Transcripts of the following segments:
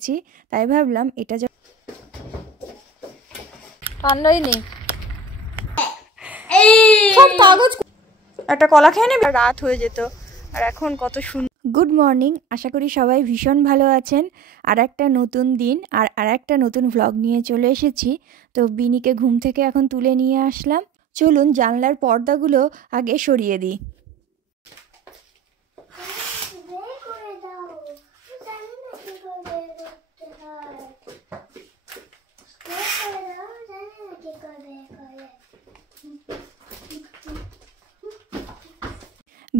নিয়েছি, তাই ভাবলাম এটা ঠান্ডাই নেই, সব কাগজ। একটা কলা খেয়ে নেবে, রাত হয়ে যেত। আর এখন কত সুন্দর। গুড মর্নিং, আশা করি সবাই ভীষণ ভালো আছেন। আর একটা নতুন দিন আর একটা নতুন ভ্লগ নিয়ে চলে এসেছি। তো বিনিকে ঘুম থেকে এখন তুলে নিয়ে আসলাম। চলুন জানলার পর্দাগুলো আগে সরিয়ে দিই।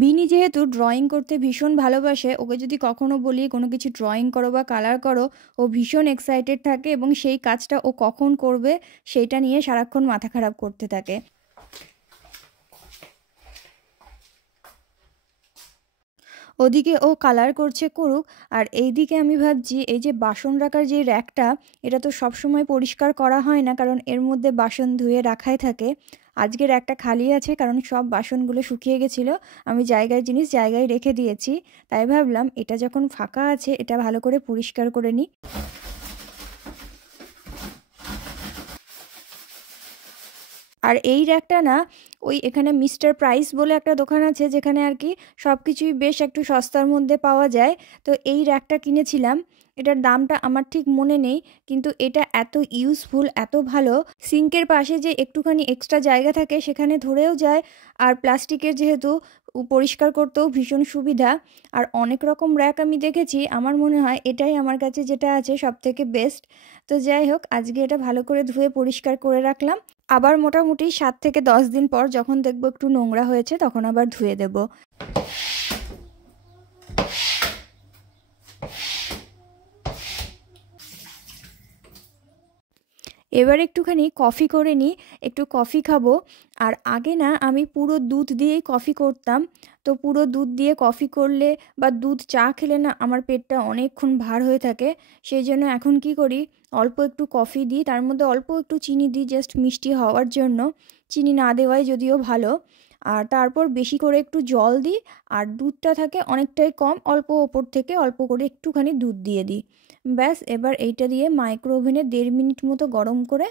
বিনি যেহেতু ড্রয়িং করতে ভীষণ ভালোবাসে, ওকে যদি কখনো বলি কোনো কিছু ড্রয়িং করো বা কালার করো, ও ভীষণ এক্সাইটেড থাকে এবং সেই কাজটা ও কখন করবে সেইটা নিয়ে সারাক্ষণ মাথা খারাপ করতে থাকে। ওদিকে ও কালার করছে, করুক। আর এইদিকে আমি ভাবছি এই যে বাসন রাখার যে র্যাকটা, এটা তো সবসময় পরিষ্কার করা হয় না, কারণ এর মধ্যে বাসন ধুয়ে রাখাই থাকে। আজকে র্যাকটা খালি আছে কারণ সব বাসনগুলো শুকিয়ে গেছিলো, আমি জায়গায় জিনিস জায়গায় রেখে দিয়েছি। তাই ভাবলাম এটা যখন ফাঁকা আছে এটা ভালো করে পরিষ্কার করে নিই। আর এই র্যাকটা না, ওই এখানে মিস্টার প্রাইস বলে একটা দোকান আছে যেখানে আর কি সব কিছুই বেশ একটু সস্তার মধ্যে পাওয়া যায়। তো এই র্যাকটা কিনেছিলাম, এটার দামটা আমার ঠিক মনে নেই, কিন্তু এটা এত ইউজফুল, এত ভালো। সিঙ্কের পাশে যে একটুখানি এক্সট্রা জায়গা থাকে সেখানে ধরেও যায়, আর প্লাস্টিকের যেহেতু পরিষ্কার করতেও ভীষণ সুবিধা। আর অনেক রকম র্যাক আমি দেখেছি, আমার মনে হয় এটাই আমার কাছে যেটা আছে সব থেকে বেস্ট। তো যাই হোক, আজকে এটা ভালো করে ধুয়ে পরিষ্কার করে রাখলাম। আবার মোটামুটি 7 থেকে 10 দিন পর যখন দেখব একটু নোংরা হয়েছে তখন আবার ধুয়ে দেব। এবার একটুখানি কফি করে নিই, একটু কফি খাবো। আর আগে না আমি পুরো দুধ দিয়েই কফি করতাম। তো পুরো দুধ দিয়ে কফি করলে বা দুধ চা খেলে না আমার পেটটা অনেকক্ষণ ভার হয়ে থাকে। সেই জন্য এখন কি করি, অল্প একটু কফি দিই, তার মধ্যে অল্প একটু চিনি দিই জাস্ট মিষ্টি হওয়ার জন্য। চিনি না দেওয়াই যদিও ভালো। আর তারপর বেশি করে একটু জল দিই, আর দুধটা থাকে অনেকটাই কম, অল্প ওপর থেকে অল্প করে একটুখানি দুধ দিয়ে দিই। ব্যাস, এবার এইটা দিয়ে মাইক্রো ওভেনে 1.5 মিনিট মতো গরম করে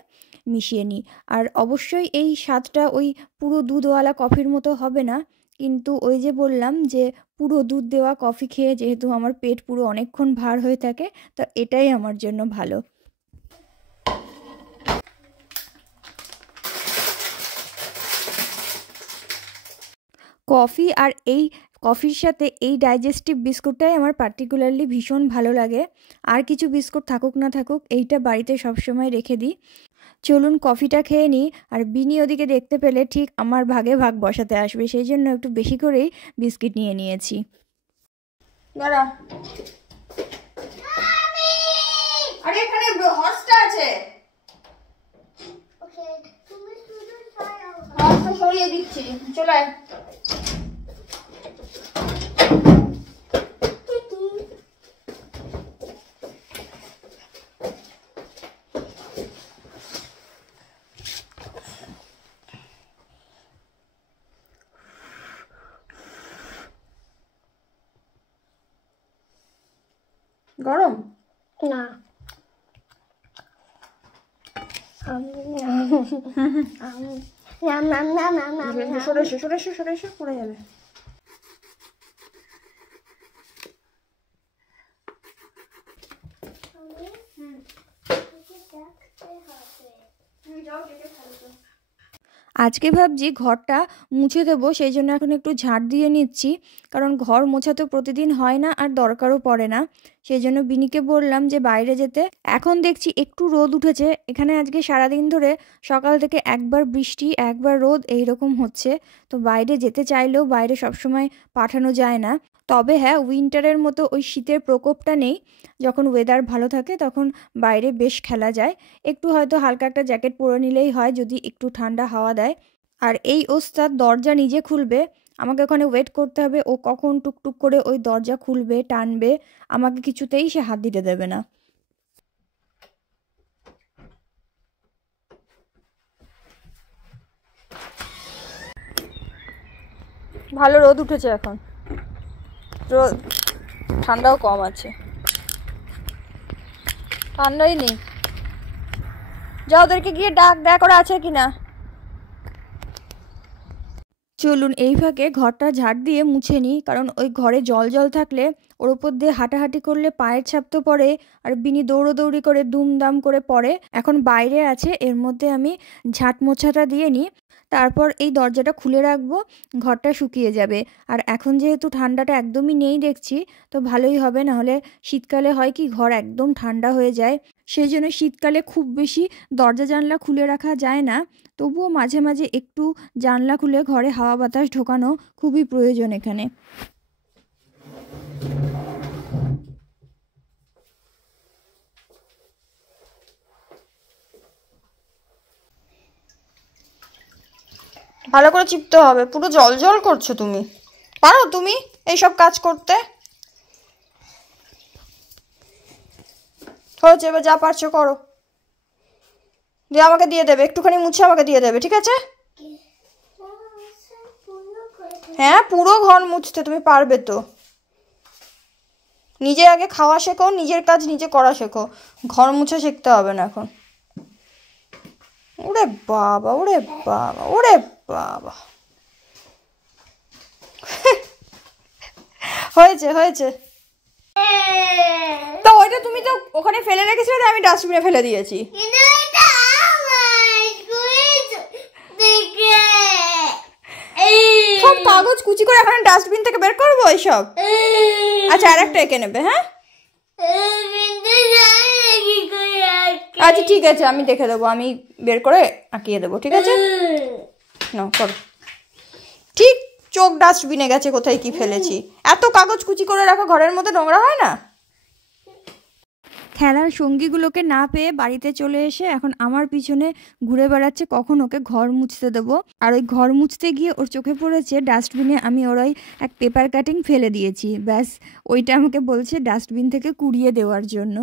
মিশিয়ে নিই। আর অবশ্যই এই স্বাদটা ওই পুরো দুধওয়ালা কফির মতো হবে না, কিন্তু ওই যে বললাম যে পুরো দুধ দেওয়া কফি খেয়ে যেহেতু আমার পেট পুরো অনেকক্ষণ ভার হয়ে থাকে, তো এটাই আমার জন্য ভালো। কফি আর এই কফির সাথে এই ডাইজেস্টিভ বিস্কুটটাই আমার পার্টিকুলারলি ভীষণ ভালো লাগে। আর কিছু বিস্কুট থাকুক না থাকুক, এইটা বাড়িতে সবসময় রেখে দিই। চলুন কফিটা খেয়ে নিই। আর বিনি ওদিকে দেখতে পেলে ঠিক আমার ভাগে ভাগ বসাতে আসবে, সেই জন্য একটু বেশি করেই বিস্কিট নিয়ে নিয়েছি। আরে এখানে হর্সটা আছে, হর্সটা সরিয়ে দিচ্ছি, চলে আয়। গরম না, সরে এসো, সরে এসো, সরে এসো, পড়ে যাবে। আজকে ভাবছি ঘরটা মুছে দেবো, সেই জন্য এখন একটু ঝাড় দিয়ে নিচ্ছি, কারণ ঘর মোছা তো প্রতিদিন হয় না আর দরকারও পড়ে না। সেই জন্য বিনিকে বললাম যে বাইরে যেতে। এখন দেখছি একটু রোদ উঠেছে, এখানে আজকে সারাদিন ধরে সকাল থেকে একবার বৃষ্টি একবার রোদ এইরকম হচ্ছে। তো বাইরে যেতে চাইলেও বাইরে সবসময় পাঠানো যায় না। তবে হ্যাঁ, উইন্টারের মতো ওই শীতের প্রকোপটা নেই। যখন ওয়েদার ভালো থাকে তখন বাইরে বেশ খেলা যায়। একটু হয়তো হালকা একটা জ্যাকেট পরে নিলেই হয় যদি একটু ঠান্ডা হাওয়া দেয়। আর এই ওস্তাদ দরজা নিজে খুলবে, আমাকে ওখানে ওয়েট করতে হবে, ও কখন টুকটুক করে ওই দরজা খুলবে টানবে, আমাকে কিছুতেই সে হাত দিতে দেবে না। ভালো রোদ উঠেছে এখন, রোদ ঠান্ডাও কম আছে। ঠান্ডাই নেই। যা ওদেরকে গিয়ে ডাক, দেখ ওরা আছে কিনা। চলুন এই ফাঁকে ঘরটা ঝাড় দিয়ে মুছে নিই, কারণ ওই ঘরে জল জল থাকলে ওর উপর দিয়ে হাঁটাহাঁটি করলে পায়ের ছাপ তো পড়ে, আর বিনি দৌড়োদৌড়ি করে দুমদাম করে পড়ে। এখন বাইরে আছে, এর মধ্যে আমি ঝাঁট মোছাটা দিয়ে নিই, তারপর এই দরজাটা খুলে রাখবো, ঘরটা শুকিয়ে যাবে। আর এখন যেহেতু ঠান্ডাটা একদমই নেই দেখছি, তো ভালোই হবে। নাহলে শীতকালে হয় কি ঘর একদম ঠান্ডা হয়ে যায়, সেই জন্য শীতকালে খুব বেশি দরজা জানলা খুলে রাখা যায় না, তবুও মাঝে মাঝে একটু জানলা খুলে ঘরে হাওয়া বাতাস ঢোকানো খুবই প্রয়োজন এখানে। ভালো করে চিপতে হবে, পুরো জল জল করছো তুমি। পারো তুমি এইসব কাজ করতে? হয়েছে, এবার যা পারছো করো, দিয়ে আমাকে দিয়ে দেবে, একটুখানি মুছে আমাকে দিয়ে দেবে, ঠিক আছে? হ্যাঁ, পুরো ঘর মুছতে তুমি পারবে তো। নিজে আগে খাওয়া শেখো, নিজের কাজ নিজে করা শেখো, ঘর মুছে শিখতে হবে না এখন। ওরে বাবা, ওরে বাবা, ওরে বাবা। হয়েছে হয়েছে। তো ওইটা তুমি তো ওখানে ফেলে রেখেছিলে, আমি ডাস্টবিনে ফেলে দিয়েছি। সব কাগজ কুচি করে এখন ডাস্টবিন থেকে বের করবো এইসব। আচ্ছা, আর একটা এঁকে নেবে। হ্যাঁ আচ্ছা ঠিক আছে, আমি দেখে দেবো, আমি বের করে আঁকিয়ে দেবো, ঠিক আছে? না করো। ঠিক চোখ ডাস্টবিনে গেছে, কোথায় কি ফেলেছি। এত কাগজ কুচি করে রাখো, ঘরের মধ্যে নোংরা হয় না? খেলার সঙ্গীগুলোকে না পেয়ে বাড়িতে চলে এসে এখন আমার পিছনে ঘুরে বেড়াচ্ছে কখন ওকে ঘর মুছতে দেবো। আর ওই ঘর মুছতে গিয়ে ওর চোখে পড়েছে ডাস্টবিনে আমি ওর ওই এক পেপার কাটিং ফেলে দিয়েছি, ব্যাস ওইটা আমাকে বলছে ডাস্টবিন থেকে কুড়িয়ে দেওয়ার জন্য।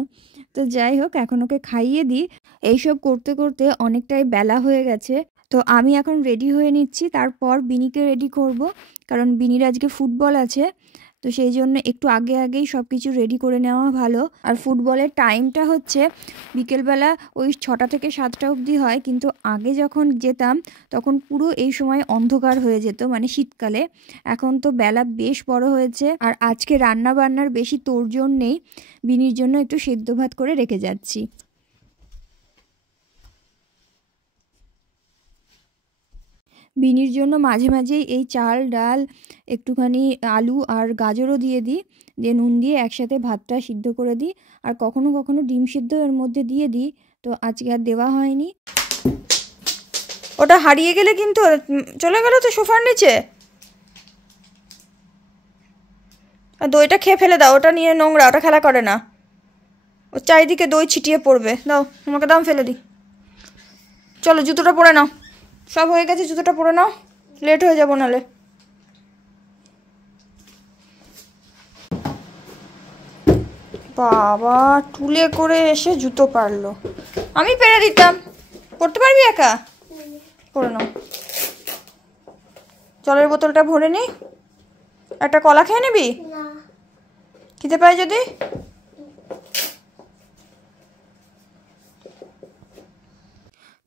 তো যাই হোক, এখন ওকে খাইয়ে দিই। এইসব করতে করতে অনেকটাই বেলা হয়ে গেছে, তো আমি এখন রেডি হয়ে নিচ্ছি, তারপর বিনিকে রেডি করব, কারণ বিনির আজকে ফুটবল আছে। তো সেই জন্য একটু আগে আগেই সব কিছু রেডি করে নেওয়া ভালো। আর ফুটবলের টাইমটা হচ্ছে বিকেলবেলা ওই 6টা থেকে 7টা অবধি হয়, কিন্তু আগে যখন যেতাম তখন পুরো এই সময় অন্ধকার হয়ে যেত, মানে শীতকালে। এখন তো বেলা বেশ বড় হয়েছে, আর আজকে রান্না বান্নার বেশি তোড়জোড় নেই, বিনির জন্য একটু সেদ্ধ ভাত করে রেখে যাচ্ছি। বিনির জন্য মাঝে মাঝেই এই চাল ডাল একটুখানি আলু আর গাজরও দিয়ে দিই, দিয়ে নুন দিয়ে একসাথে ভাতটা সিদ্ধ করে দিই, আর কখনো কখনো ডিম সিদ্ধ এর মধ্যে দিয়ে দিই। তো আজকে আর দেওয়া হয়নি। ওটা হারিয়ে গেলে কিন্তু চলে গেল তো সোফার নিচে। আর দইটা খেয়ে ফেলে দাও, ওটা নিয়ে নোংরা, ওটা খেলা করে না, ও চারিদিকে দই ছিটিয়ে পড়বে। দাও আমাকে, দাম ফেলে দিই। চলো জুতোটা পরে নাও, সব হয়ে গেছে, জুতোটা পরে নাও, লেট হয়ে যাবো নালে। বাবা টুলে করে এসে জুতো পারলো, আমি পেরে দিতাম। পড়তে পারবি একা? পরে নাও। জলের বোতলটা ভরে নি, একটা কলা খেয়ে নিবি? খেতে পাই যদি।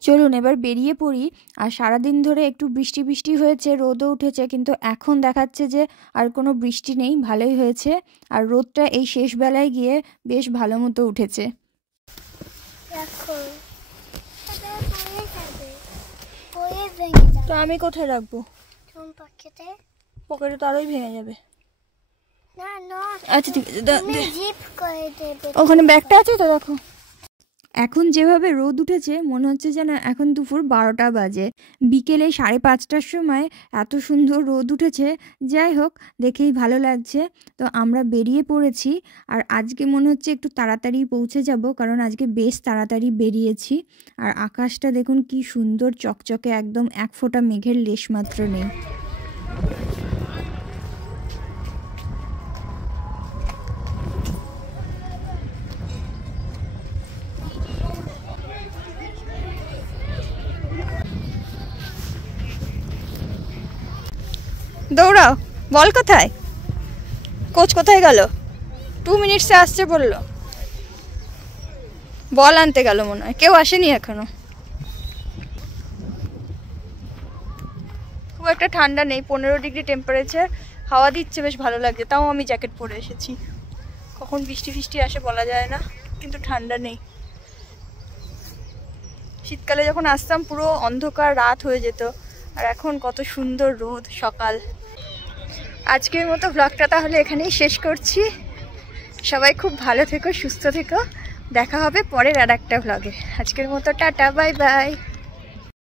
চলুন এবার বেরিয়ে পড়ি। আর সারাদিন ধরে একটু বৃষ্টি বৃষ্টি হয়েছে, রোদও উঠেছে, কিন্তু এখন দেখাচ্ছে যে আর কোনো বৃষ্টি নেই, ভালোই হয়েছে। আর রোদটা এই শেষ বেলায় গিয়ে বেশ ভালো মতো উঠেছে। তো আমি কোথায় রাখবো? পকেটে তো আরোই ভেঙে যাবে। আচ্ছা ঠিক আছে, ওখানে ব্যাগটা আছে তো, দেখো। এখন যেভাবে রোদ উঠেছে মনে হচ্ছে যেন এখন দুপুর 12টা বাজে। বিকেলে 5:30টার সময় এত সুন্দর রোদ উঠেছে, যাই হোক দেখেই ভালো লাগছে। তো আমরা বেরিয়ে পড়েছি, আর আজকে মনে হচ্ছে একটু তাড়াতাড়ি পৌঁছে যাব, কারণ আজকে বেশ তাড়াতাড়ি বেরিয়েছি। আর আকাশটা দেখুন কি সুন্দর চকচকে, একদম এক ফোঁটা মেঘের লেশ মাত্র নেই। দৌড়াও, বল কোথায়? কোচ কোথায় গেল? 2 মিনিটসে আসছে বললো। বল আনতে গেল মনে হয়, কেউ আসেনি এখনো। খুব একটা ঠান্ডা নেই, 15 ডিগ্রি টেম্পারেচার, হাওয়া দিচ্ছে, বেশ ভালো লাগছে। তাও আমি জ্যাকেট পরে এসেছি। কখন বৃষ্টি ফিষ্টি আসে বলা যায় না, কিন্তু ঠান্ডা নেই। শীতকালে যখন আসতাম পুরো অন্ধকার রাত হয়ে যেত, আর এখন কত সুন্দর রোদ সকাল। আজকের মতো ব্লগটা তাহলে এখানেই শেষ করছি। সবাই খুব ভালো থেকো, সুস্থ থেকো। দেখা হবে পরের আর একটা ব্লগে। আজকের মতো টাটা, বাই বাই।